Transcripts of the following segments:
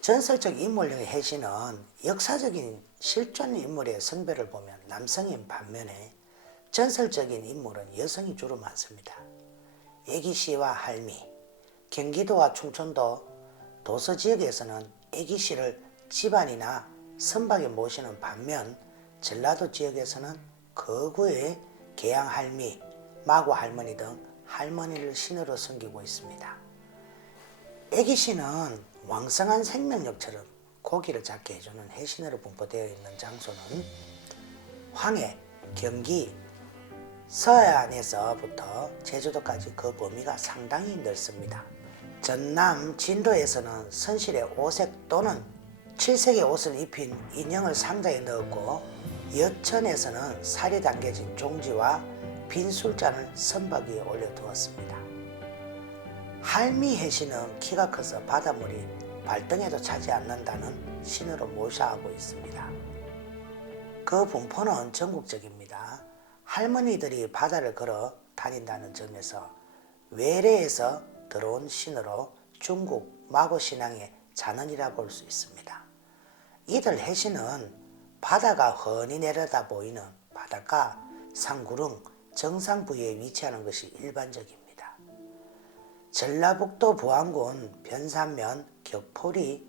전설적 인물의 해신은 역사적인 실존 인물의 성별을 보면 남성인 반면에 전설적인 인물은 여성이 주로 많습니다. 애기씨와 할미, 경기도와 충청도 도서 지역에서는 애기씨를 집안이나 선박에 모시는 반면 전라도 지역에서는 거구의 계양할미, 마구할머니 등 할머니를 신으로 섬기고 있습니다. 애기씨는 왕성한 생명력처럼 고기를 잡게 해주는 해신으로 분포되어 있는 장소는 황해, 경기, 서해안에서부터 제주도까지 그 범위가 상당히 넓습니다. 전남 진도에서는 선실에 오색 또는 칠색의 옷을 입힌 인형을 상자에 넣었고, 여천에서는 살이 담겨진 종지와 빈 술잔을 선박 위에 올려두었습니다. 할미 해신은 키가 커서 바닷물이 발등에도 차지 않는다는 신으로 모셔하고 있습니다. 그 분포는 전국적입니다. 할머니들이 바다를 걸어 다닌다는 점에서 외래에서 들어온 신으로 중국 마고신앙의 잔언이라 볼 수 있습니다. 이들 해신은 바다가 훤히 내려다 보이는 바닷가, 산구릉, 정상 부위에 위치하는 것이 일반적입니다. 전라북도 부안군 변산면 격포리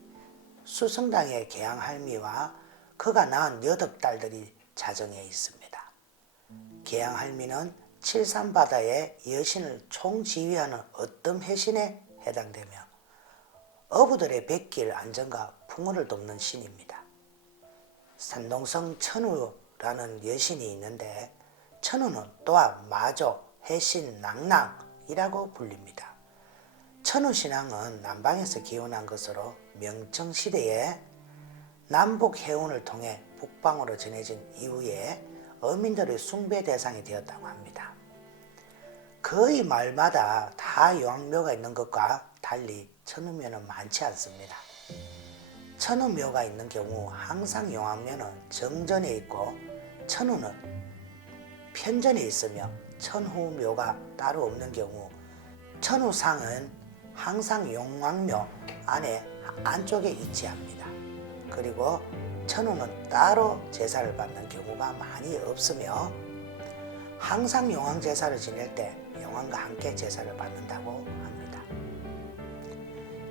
수성당의 계양할미와 그가 낳은 8딸들이 자정해 있습니다. 계양할미는 칠산바다의 여신을 총지휘하는 어떤 해신에 해당되며 어부들의 뱃길 안전과 풍요를 돕는 신입니다. 산동성 천우라는 여신이 있는데 천우는 또한 마조, 해신, 낭랑이라고 불립니다. 천우신앙은 남방에서 기원한 것으로 명청시대에 남북해운을 통해 북방으로 전해진 이후에 어민들의 숭배 대상이 되었다고 합니다. 거의 마을마다 다 용왕묘가 있는 것과 달리 천우묘는 많지 않습니다. 천우묘가 있는 경우 항상 용왕묘는 정전에 있고 천우는 편전에 있으며 천후묘가 따로 없는 경우 천우상은 항상 용왕묘 안쪽에 위치합니다. 그리고 천우는 따로 제사를 받는 경우가 많이 없으며 항상 용왕제사를 지낼 때 용왕과 함께 제사를 받는다고 합니다.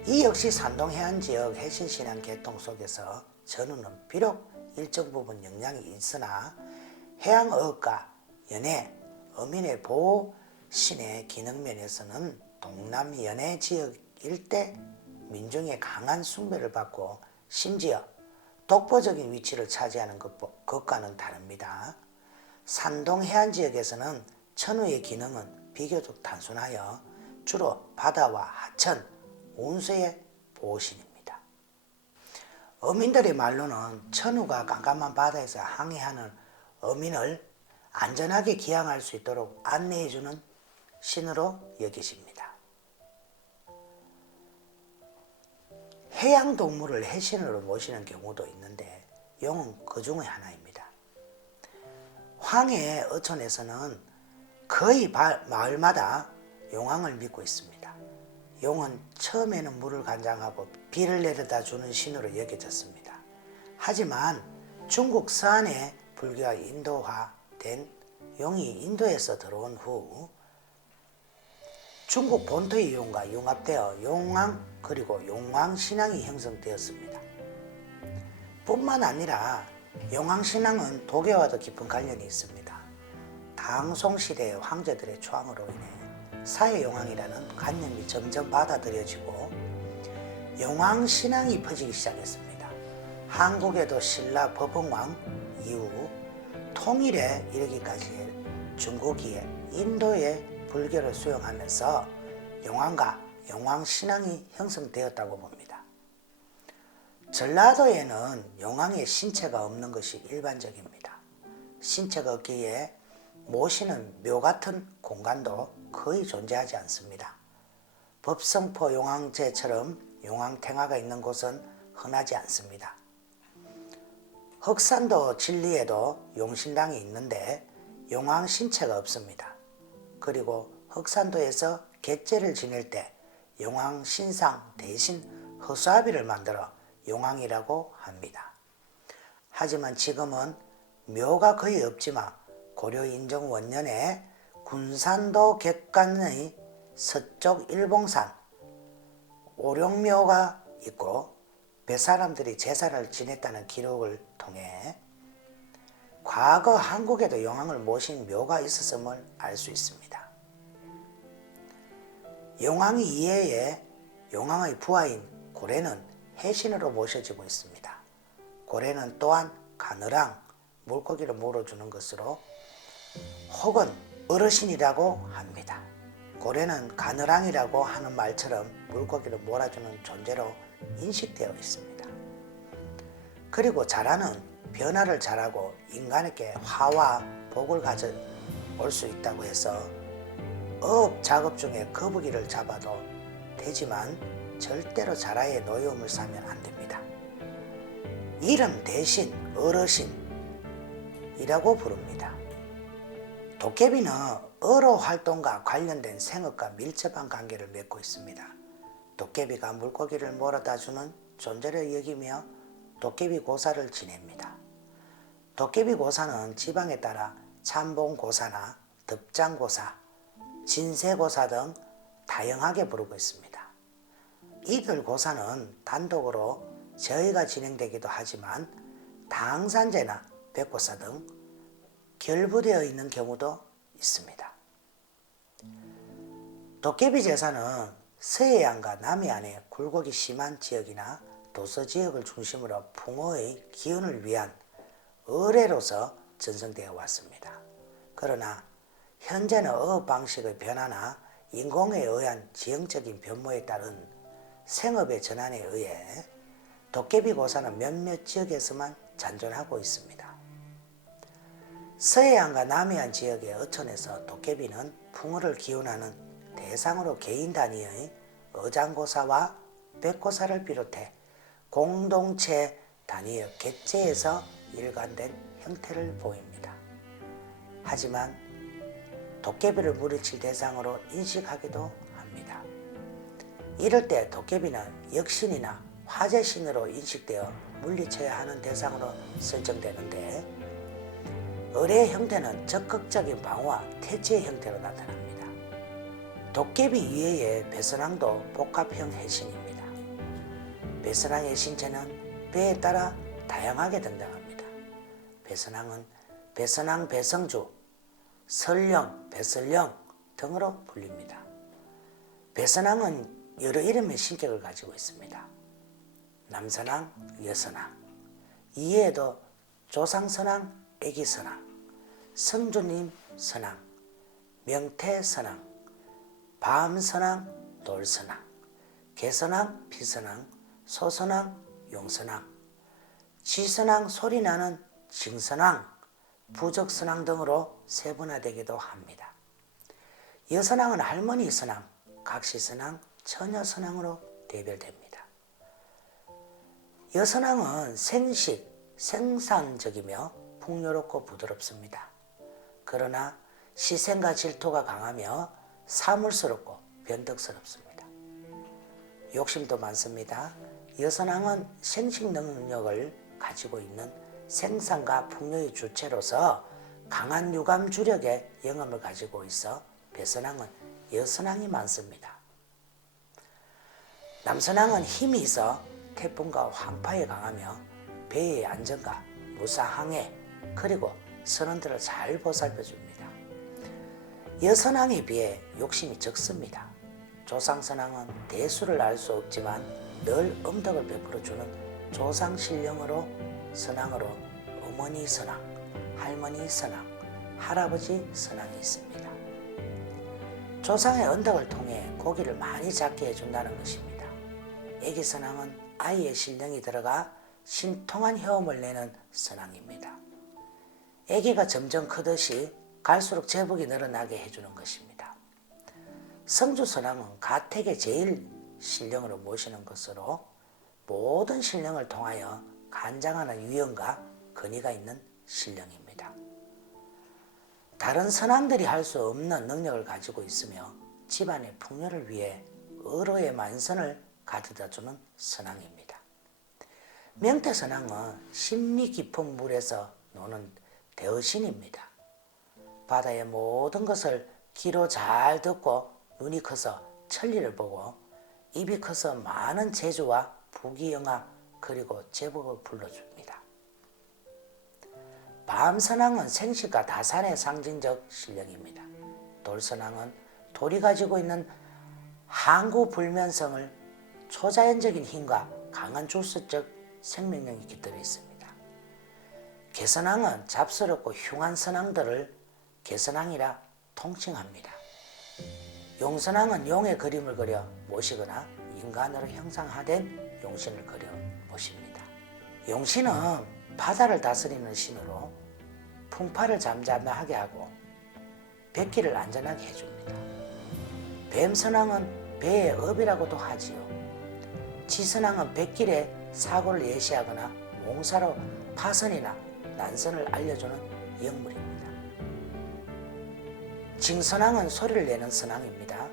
이 역시 산동 해안지역 해신신앙 계통 속에서 천우는 비록 일정 부분 영향이 있으나 해양어업과 연해, 어민의 보호, 신의 기능면에서는 동남 연해 지역 일대 민중의 강한 숭배를 받고 심지어 독보적인 위치를 차지하는 것과는 다릅니다. 산동 해안지역에서는 천우의 기능은 비교적 단순하여 주로 바다와 하천, 운수의 보호신입니다. 어민들의 말로는 천우가 깜깜한 바다에서 항해하는 어민을 안전하게 기항할 수 있도록 안내해주는 신으로 여기십니다. 해양동물을 해신으로 모시는 경우도 있는데 용은 그 중의 하나입니다. 황해 어촌에서는 거의 마을마다 용왕을 믿고 있습니다. 용은 처음에는 물을 관장하고 비를 내려다 주는 신으로 여겨졌습니다. 하지만 중국 서안에 불교가 인도화된 용이 인도에서 들어온 후 중국 본토의 용과 융합되어 용왕 그리고 용왕신앙이 형성되었습니다. 뿐만 아니라 용왕신앙은 도교와도 깊은 관련이 있습니다. 당송시대의 황제들의 초항으로 인해 사회용왕이라는 관념이 점점 받아들여지고 용왕신앙이 퍼지기 시작했습니다. 한국에도 신라 법흥왕 이후 통일에 이르기까지 중국이 인도의 불교를 수용하면서 용왕과 용왕신앙이 형성되었다고 봅니다. 전라도에는 용왕의 신체가 없는 것이 일반적입니다. 신체가 없기에 모시는 묘 같은 공간도 거의 존재하지 않습니다. 법성포 용왕제처럼 용왕탱화가 있는 곳은 흔하지 않습니다. 흑산도 진리에도 용신당이 있는데 용왕 신체가 없습니다. 그리고 흑산도에서 객제를 지낼 때 용왕 신상 대신 허수아비를 만들어 용왕이라고 합니다. 하지만 지금은 묘가 거의 없지만 고려 인정 원년에 군산도 객관의 서쪽 일봉산 오룡묘가 있고 뱃사람들이 제사를 지냈다는 기록을 통해 과거 한국에도 용왕을 모신 묘가 있었음을 알 수 있습니다. 용왕 이외에 용왕의 부하인 고래는 해신으로 모셔지고 있습니다. 고래는 또한 가느랑, 물고기를 물어주는 것으로 혹은 어르신이라고 합니다. 고래는 가느랑이라고 하는 말처럼 물고기를 몰아주는 존재로 인식되어 있습니다. 그리고 자라는 변화를 잘하고 인간에게 화와 복을 가져올 수 있다고 해서 어업 작업 중에 거북이를 잡아도 되지만 절대로 자라의 노여움을 사면 안 됩니다. 이름 대신 어르신이라고 부릅니다. 도깨비는 어로 활동과 관련된 생업과 밀접한 관계를 맺고 있습니다. 도깨비가 물고기를 몰아다 주는 존재로 여기며 도깨비 고사를 지냅니다. 도깨비 고사는 지방에 따라 참봉고사나 덕장고사, 진세고사 등 다양하게 부르고 있습니다. 이들 고사는 단독으로 저희가 진행되기도 하지만 당산제나 백고사 등 결부되어 있는 경우도 있습니다. 도깨비 제사는 서해안과 남해안의 굴곡이 심한 지역이나 도서 지역을 중심으로 풍어의 기운을 위한 의례로서 전승되어 왔습니다. 그러나 현재는 어업 방식의 변화나 인공에 의한 지형적인 변모에 따른 생업의 전환에 의해 도깨비 고사는 몇몇 지역에서만 잔존하고 있습니다. 서해안과 남해안 지역의 어촌에서 도깨비는 풍어를 기원하는 대상으로 개인 단위의 어장고사와 백고사를 비롯해 공동체 단위의 객체에서 일관된 형태를 보입니다. 하지만 도깨비를 물리칠 대상으로 인식하기도 합니다. 이럴 때 도깨비는 역신이나 화재신으로 인식되어 물리쳐야 하는 대상으로 설정되는데 을의 형태는 적극적인 방어와 퇴치의 형태로 나타납니다. 도깨비 이외의 배선왕도 복합형 해신입니다. 배선왕의 신체는 배에 따라 다양하게 등장합니다. 배선왕은 배선왕 배성주, 설령, 배설령 등으로 불립니다. 배선왕은 여러 이름의 신격을 가지고 있습니다. 남선왕, 여선왕, 이외에도 조상선왕, 애기선왕, 성주님 선왕, 명태선왕, 밤선왕, 돌선왕, 개선왕, 피선왕, 소선왕, 용선왕, 지선왕 소리나는 징선왕, 부적선왕 등으로 세분화되기도 합니다. 여선왕은 할머니 선왕, 각시선왕, 처녀선왕으로 대별됩니다. 여선왕은 생식, 생산적이며 풍요롭고 부드럽습니다. 그러나 시샘과 질투가 강하며 사물스럽고 변덕스럽습니다. 욕심도 많습니다. 여선왕은 생식 능력을 가지고 있는 생산과 풍요의 주체로서 강한 유감 주력의 영함을 가지고 있어 배선왕은 여선왕이 많습니다. 남선왕은 힘이 있어 태풍과 환파에 강하며 배의 안전과 무사항해 그리고 선원들을 잘 보살펴줍니다. 여선왕에 비해 욕심이 적습니다. 조상선왕은 대수를 알 수 없지만 늘 음덕을 베풀어주는 조상신령으로 선왕으로 어머니 선왕, 할머니 선왕, 할아버지 선왕이 있습니다. 조상의 언덕을 통해 고기를 많이 잡게 해준다는 것입니다. 애기 선왕은 아이의 신령이 들어가 신통한 효험을 내는 선왕입니다. 아기가 점점 크듯이 갈수록 제복이 늘어나게 해주는 것입니다. 성주선왕은 가택의 제일 신령으로 모시는 것으로 모든 신령을 통하여 간장하는 위엄과 권위가 있는 신령입니다. 다른 선왕들이 할 수 없는 능력을 가지고 있으며 집안의 풍요를 위해 의로의 만선을 가져다주는 선왕입니다. 명태선왕은 신미 깊은 물에서 노는 대어신입니다. 바다의 모든 것을 귀로 잘 듣고 눈이 커서 천리를 보고 입이 커서 많은 재주와 부귀영화 그리고 제복을 불러줍니다. 밤선왕은 생식과 다산의 상징적 신령입니다. 돌선왕은 돌이 가지고 있는 항구불면성을 초자연적인 힘과 강한 주스적 생명력이 깃들어 있습니다. 개선왕은 잡스럽고 흉한 선왕들을 개선왕이라 통칭합니다. 용선왕은 용의 그림을 그려 모시거나 인간으로 형상화된 용신을 그려 모십니다. 용신은 바다를 다스리는 신으로 풍파를 잠잠하게 하고 백기를 안전하게 해줍니다. 뱀선왕은 배의 업이라고도 하지요. 지선왕은 백길에 사고를 예시하거나 몽사로 파선이나 난선을 알려주는 영물입니다. 징선왕은 소리를 내는 선왕입니다.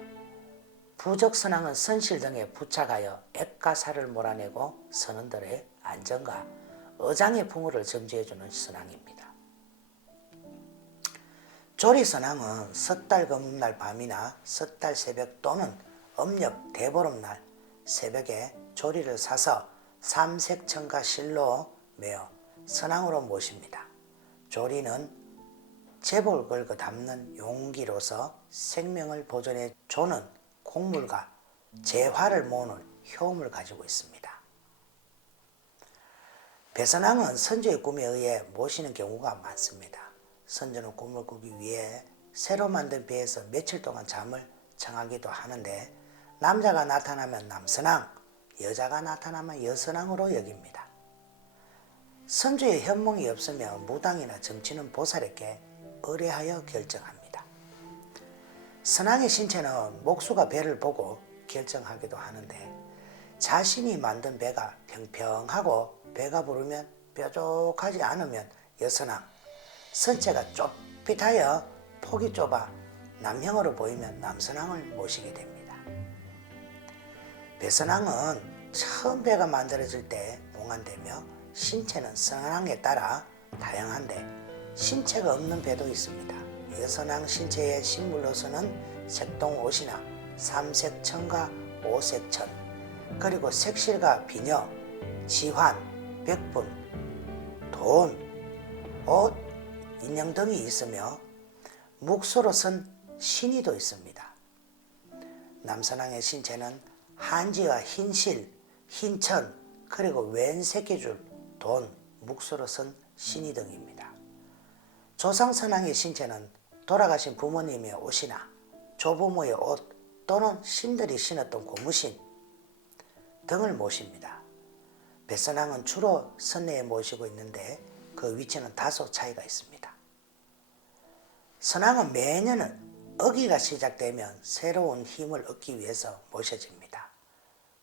부적선왕은 선실 등에 부착하여 액과 살을 몰아내고 선원들의 안전과 어장의 풍요를 점지해주는 선왕입니다. 조리선왕은 섣달 금음날 밤이나 섣달 새벽 또는 음력 대보름날 새벽에 조리를 사서 삼색천가 실로 매어 선왕으로 모십니다. 조리는 제복을 걸고 담는 용기로서 생명을 보존해 조는 곡물과 재화를 모으는 효험을 가지고 있습니다. 배선왕은 선조의 꿈에 의해 모시는 경우가 많습니다. 선조는 꿈을 꾸기 위해 새로 만든 배에서 며칠 동안 잠을 청하기도 하는데 남자가 나타나면 남선왕, 여자가 나타나면 여선왕으로 여깁니다. 선조의 현몽이 없으면 무당이나 점치는 보살에게 의뢰하여 결정합니다. 선왕의 신체는 목수가 배를 보고 결정하기도 하는데 자신이 만든 배가 평평하고 배가 부르면 뾰족하지 않으면 여선왕, 선체가 좁빗하여 폭이 좁아 남형으로 보이면 남선왕을 모시게 됩니다. 배선왕은 처음 배가 만들어질 때 봉안되며 신체는 선왕에 따라 다양한데 신체가 없는 배도 있습니다. 여선왕 신체의 신물로서는 색동옷이나 삼색천과 오색천, 그리고 색실과 비녀, 지환, 백분, 돈, 옷, 인형 등이 있으며 묵소로 쓴 신의도 있습니다. 남선왕의 신체는 한지와 흰실, 흰천, 그리고 왼 새끼줄, 돈, 묵소로 쓴 신의 등입니다. 조상선왕의 신체는 돌아가신 부모님의 옷이나 조부모의 옷 또는 신들이 신었던 고무신 등을 모십니다. 배선왕은 주로 선내에 모시고 있는데 그 위치는 다소 차이가 있습니다. 선왕은 매년 어기가 시작되면 새로운 힘을 얻기 위해서 모셔집니다.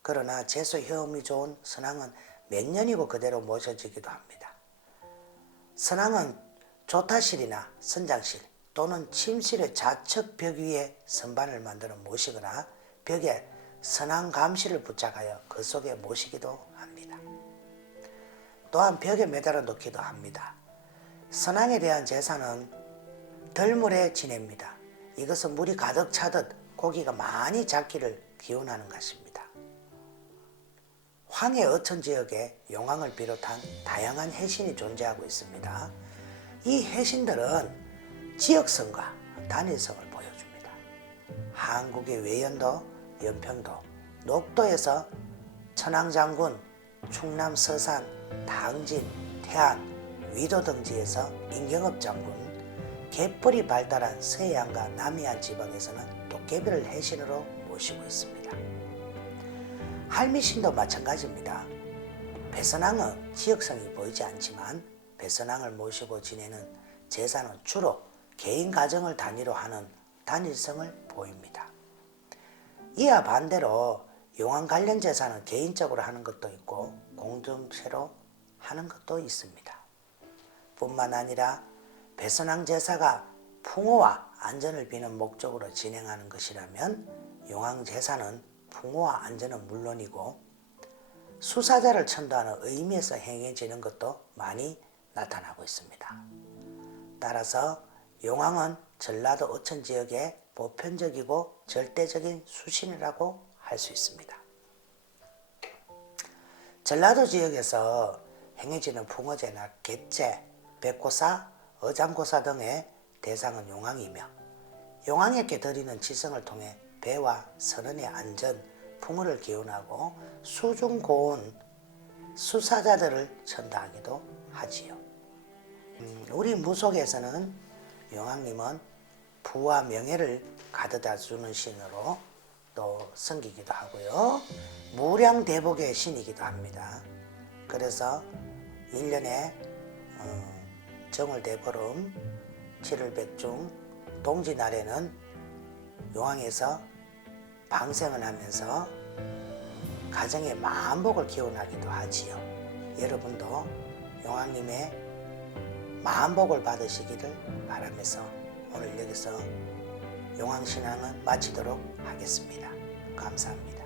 그러나 재수 효험이 좋은 선왕은 몇 년이고 그대로 모셔지기도 합니다. 선왕은 조타실이나 선장실 또는 침실의 좌측 벽 위에 선반을 만들어 모시거나 벽에 선왕 감시를 부착하여 그 속에 모시기도 합니다. 또한 벽에 매달아 놓기도 합니다. 선왕에 대한 제사는 덜물에 지냅니다. 이것은 물이 가득 차듯 고기가 많이 잡기를 기원하는 것입니다. 황해 어천 지역에 용왕을 비롯한 다양한 해신이 존재하고 있습니다. 이 해신들은 지역성과 단일성을 보여줍니다. 한국의 외연도, 연평도, 녹도에서 천황장군, 충남 서산, 당진, 태안, 위도 등지에서 임경업 장군, 갯벌이 발달한 서해안과 남해안 지방에서는 도깨비를 해신으로 모시고 있습니다. 할미신도 마찬가지입니다. 배선왕은 지역성이 보이지 않지만 배선왕을 모시고 지내는 제사는 주로 개인 가정을 단위로 하는 단일성을 보입니다. 이와 반대로 용왕 관련 제사는 개인적으로 하는 것도 있고 공동체로 하는 것도 있습니다. 뿐만 아니라 배선왕 제사가 풍호와 안전을 비는 목적으로 진행하는 것이라면 용왕 제사는 풍호와 안전은 물론이고 수사자를 천도하는 의미에서 행해지는 것도 많이 나타나고 있습니다. 따라서 용왕은 전라도 어촌 지역의 보편적이고 절대적인 수신이라고 할 수 있습니다. 전라도 지역에서 행해지는 붕어제나 갯제, 백고사, 어장고사 등의 대상은 용왕이며 용왕에게 드리는 지성을 통해 배와 선원의 안전, 풍어를 기원하고 수중 고온 수사자들을 천도하기도 하지요. 우리 무속에서는 용왕님은 부와 명예를 가져다 주는 신으로 또 섬기기도 하고요. 무량대복의 신이기도 합니다. 그래서 1년에 정월대보름 7월100중 동지날에는 용왕에서 방생을 하면서 가정의 만복을 기원하기도 하지요. 여러분도 용왕님의 만복을 받으시기를 바라면서 오늘 여기서 용왕신앙은 마치도록 하겠습니다. 감사합니다.